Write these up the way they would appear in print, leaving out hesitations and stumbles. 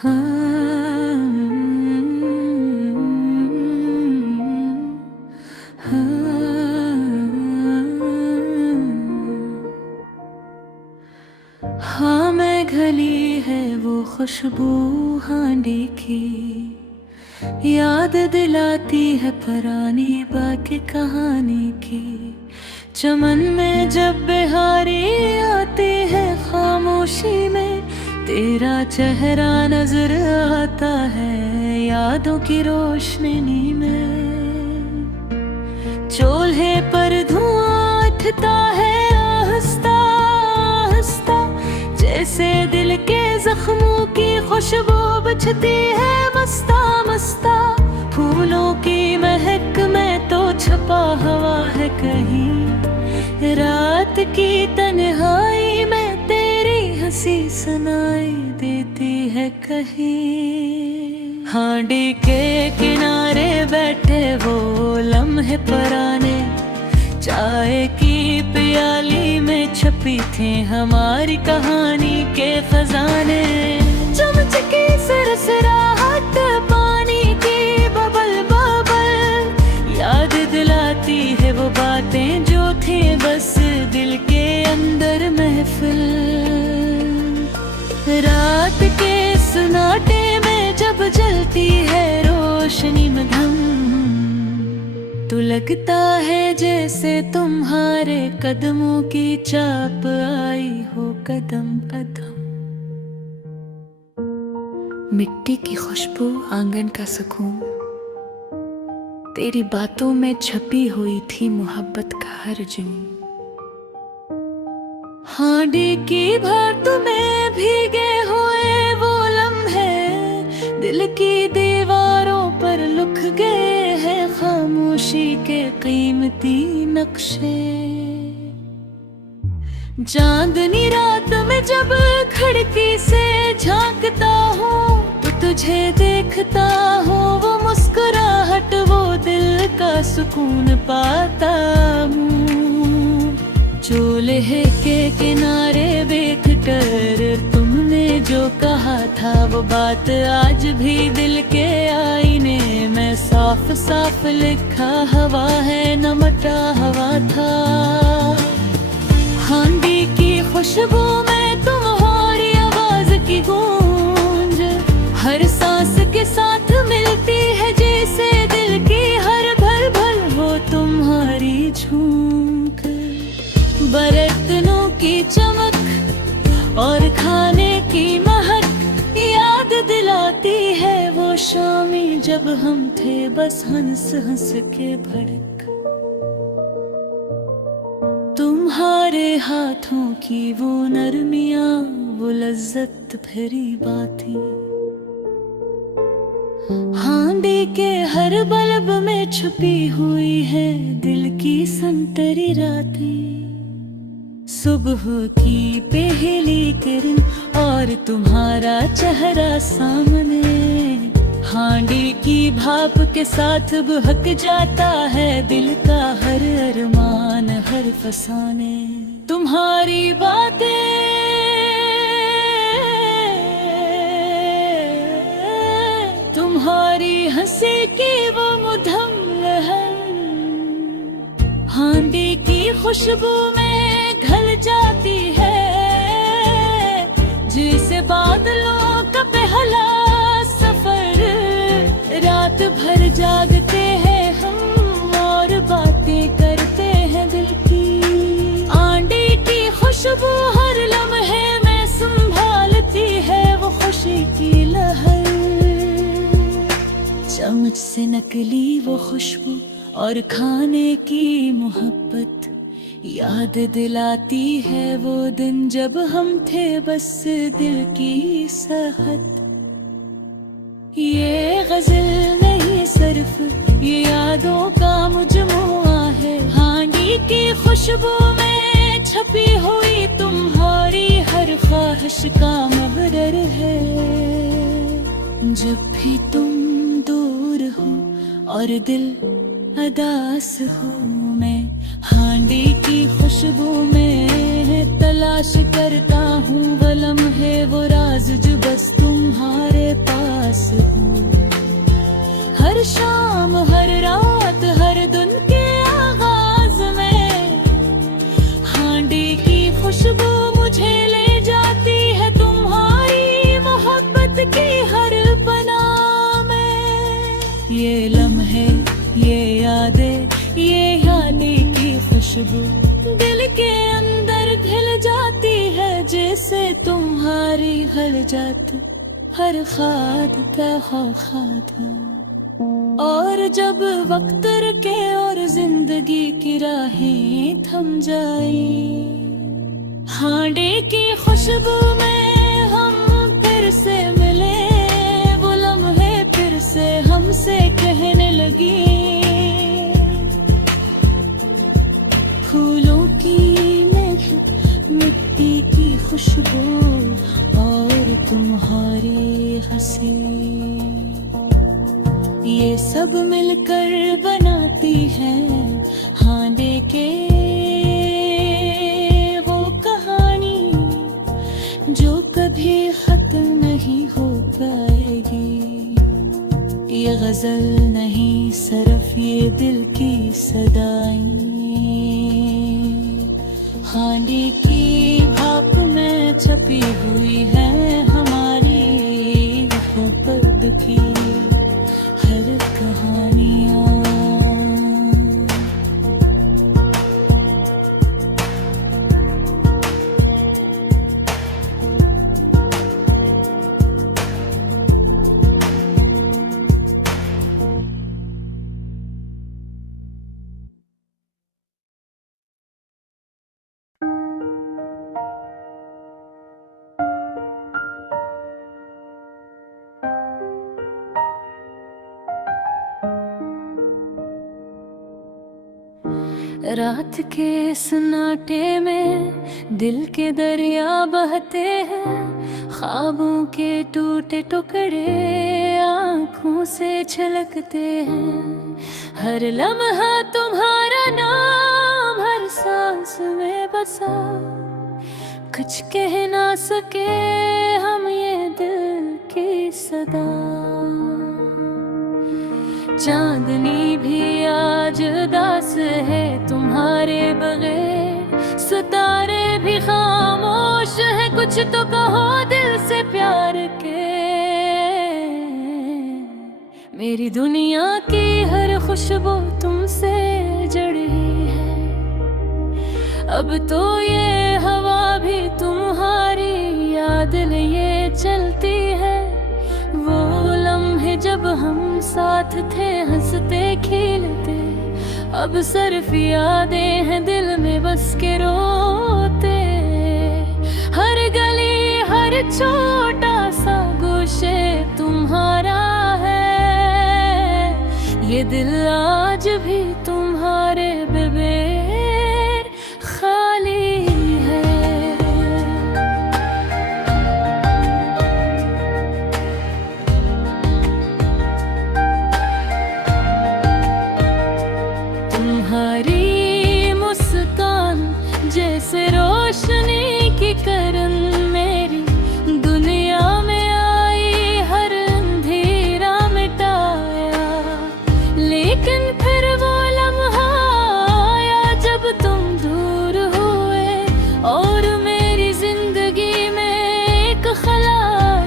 हाँ मैं गली है वो खुशबू हांडी की, याद दिलाती है पुरानी बाकी कहानी की। चमन में जब बिहारी आती है खामोशी में, तेरा चेहरा नजर आता है यादों की रोशनी में। चूल्हे पर धुआं उठता है आहिस्ता आहिस्ता, जैसे दिल के जख्मों की खुशबू बचती है मस्ता मस्ता। फूलों की महक में तो छुपा हवा है कहीं, रात की तन्हाई में तेरी हंसी सुनाई देती है कहीं। हांडी के किनारे बैठे वो लम्हे पुराने, चाय की प्याली में छपी थी हमारी कहानी के खजाने। चमचकी सरसराहट पानी की बबल बबल, याद दिलाती है वो बातें जो थी बस दिल के अंदर महफिल। रात के सुनाटे में जब जलती है रोशनी मधम, तो लगता है जैसे तुम्हारे कदमों की चाप आई हो कदम कदम। मिट्टी की खुशबू, आंगन का सुकून, तेरी बातों में छपी हुई थी मोहब्बत का हर जुनून। हांडी की भर तुम्हें भीगे हुए वो लम्हे, दिल की दीवारों पर लुक गए हैं खामोशी के कीमती नक्शे। चांदनी रात में जब खिड़की से झांकता हूँ, तो तुझे देखता हूँ वो मुस्कुराहट, वो दिल का सुकून पाता हूँ। चूल्हे के किनारे बैठकर तुमने जो कहा था वो बात आज भी दिल के आईने में साफ साफ लिखा हवा है न मटा हवा था। हांडी की खुशबू में तुम्हारी आवाज की गूंज, हर सांस के साथ मिलती है जैसे दिल की हर भल भल हो तुम्हारी झूंक। बर्तनों की चमक और खाने की महक याद दिलाती है वो शामी जब हम थे बस हंस हंस के भड़क। तुम्हारे हाथों की वो नरमियां, वो लज्जत भरी बातें, हांडी के हर बल्ब में छुपी हुई है दिल की संतरी रातें। सुबह की पहली किरण और तुम्हारा चेहरा सामने, हांडी की भाप के साथ बहक जाता है दिल का हर अरमान हर फसाने। तुम्हारी बातें, तुम्हारी हंसी की वो मुधम लहर, हांडी की खुशबू में ढल जाती है जैसे बादलों का पहला सफर। रात भर जागते हैं हम और बातें करते हैं दिल की। आंधी की खुशबू हर लम्हे में संभालती है वो खुशी की लहर। चम्मच से नकली वो खुशबू और खाने की मोहब्बत याद दिलाती है वो दिन जब हम थे बस दिल की सहत। ये गजल नहीं सिर्फ ये यादों का मुजमुआ है, हांडी की खुशबू में छपी हुई तुम्हारी हर ख्वाहिश का महरर है। जब भी तुम दूर हो और दिल अदास हो, मैं हांडी की खुशबू में तलाश करता हूँ वो लम्हे वो राज जो बस तुम तुम्हारे पास हूँ। हर शाम हर रात हर दिन के आगाज में हांडी की खुशबू मुझे ले जाती है तुम्हारी मोहब्बत की हर पनाह में। ये लम्हे ये यादें ये हांडी की खुशबू दिल के अंदर घिल जाती है, जैसे तुम्हारी हर जात हर खाद का खाद। और जब वक्त रुके और जिंदगी की राहें थम जाए, हांडे की खुशबू में हम फिर से मिले, वो लम्हे फिर से हमसे कहने लगी। फूलों की मिट्टी की खुशबू और तुम्हारी हंसी, ये सब मिलकर बनाती है हांडे के वो कहानी जो कभी खत्म नहीं हो पाएगी। ये गजल नहीं सिर्फ ये दिल की सदाएं, हांडे की भाप में छपी हुई है हमारी मोहब्बत की हर कहानियाँ। रात के सन्नाटे में दिल के दरिया बहते हैं, ख्वाबों के टूटे टुकड़े आँखों से छलकते हैं। हर लम्हा तुम्हारा नाम हर सांस में बसा, कुछ कह ना सके हम ये दिल की सदा। चांदनी भी आज उदास है तुम्हारे बगैर, सितारे भी खामोश है, कुछ तो कहो दिल से प्यार के। मेरी दुनिया की हर खुशबू तुमसे जुड़ी है, अब तो ये हवा भी तुम्हारी याद लिए चलती है। वो लम्हे जब हम साथ थे हंसते खेलते, अब सिर्फ यादें हैं दिल में बस के रोते। हर गली हर छोटा सा गोशे तुम्हारा है, ये दिल आज भी तुम्हारे बगैर खाली है। तुम्हारी मुस्कान जैसे रोशनी की किरण मेरी दुनिया में आई, हर अंधेरा मिटाया। लेकिन फिर वो लम्हा आया जब तुम दूर हुए, और मेरी जिंदगी में एक खला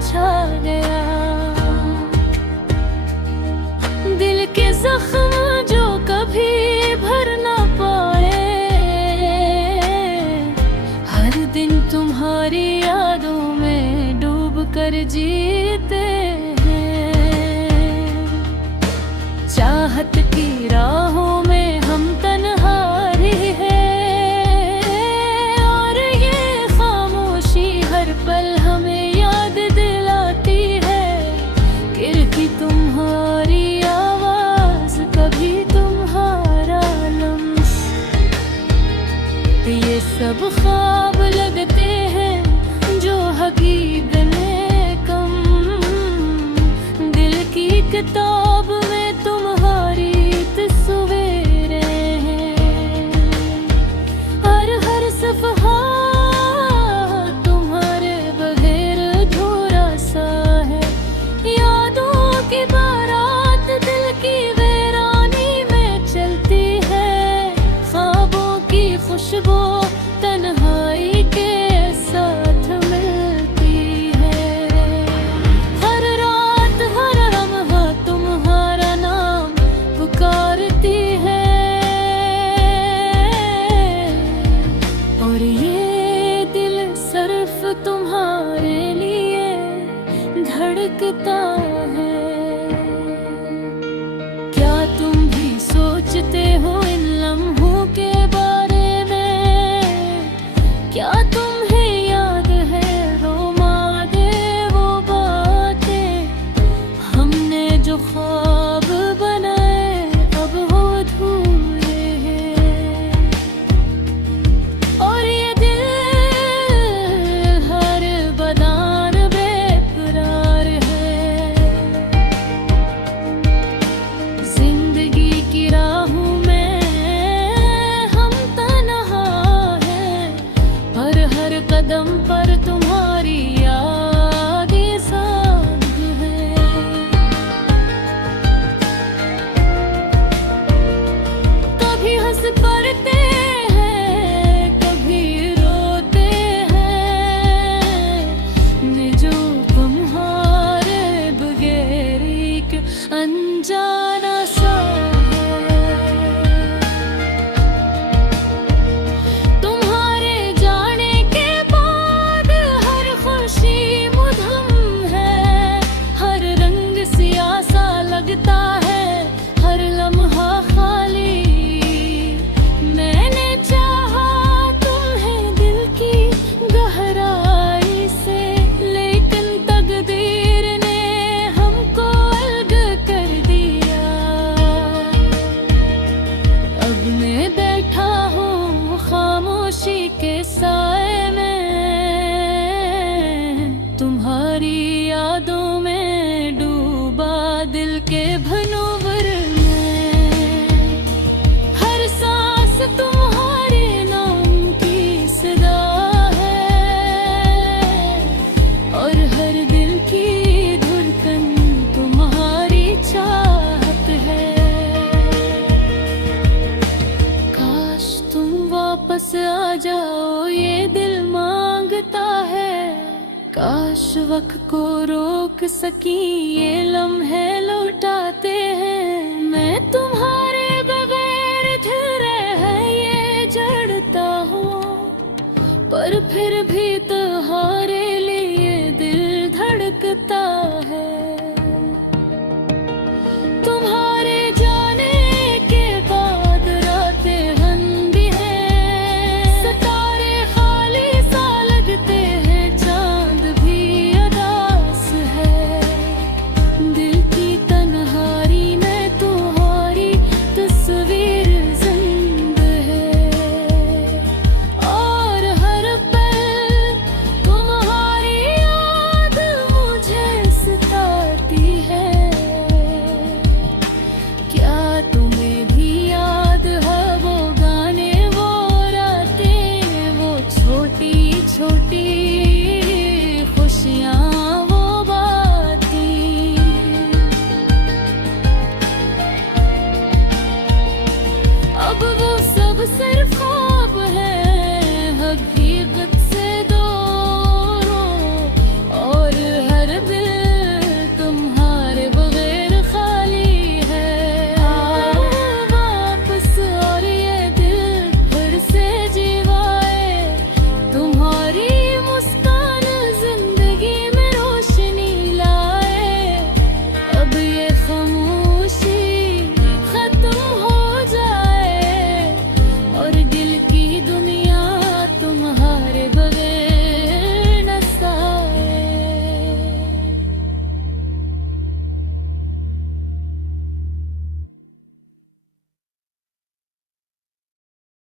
छा गया। दिल के जख्म जो कभी भर ना पाए, हर दिन तुम्हारी यादों में डूब कर जीते हैं। चाहत की राहों में हम तन्हारी है, और ये खामोशी हर पल हमें याद दिलाती है कि तुम्हारी आवाज कभी तुम्हारा लम्स। ये सब ख्वाब लगते हैं जो हकीकत में कम, दिल की किताब में तुम्हारी तस्वीरें हैं। हर सफ़हा तुम्हारे बगैर अधूरा सा है, खुशबू तन्हाई के साथ मिलती है। हर रात हर लम्हा तुम्हारा नाम पुकारती है, और ये दिल सिर्फ तुम्हारे लिए धड़कता है। क्या तुम भी सोचते हो इन लम्हों के बारे में? क्या तुम्हें याद है रोमा दे वो बातें, हमने जो ख्वाब बनाए अब वो अधूरे हैं। और ये दिल हर बदान बेकरार है। जिंदगी की राहों में हम तन्हा हैं, पर हर कदम पर तुम्हारी यादें साथ हैं। कभी हंस पड़ते हैं, कभी रोते हैं, निजो तुम्हारे बगैर एक अनजाना सा है। तुम्हारे जाने के बाद हर खुशी मुधम है, हर रंग सियाह सा लगता है, हर लम्हा खाली। मैंने चाहा तुम्हें दिल की गहराई से, लेकिन तकदीर ने हमको अलग कर दिया। अब मैं बैठा हूँ खामोशी के साए में, तुम्हारी यादों में डूबा दिल के भनोवर में। हर सांस तुम्हारे नाम की सदा है, और हर दिल की धड़कन तुम्हारी चाहत है। काश तुम वापस आ जाओ, ये दिल मांगता है। काश वक्त को रोक सकी, ये लम्हे लौटाते हैं। मैं तुम्हारे बगैर दिल है ये जड़ता हूँ, पर फिर भी तुम्हारे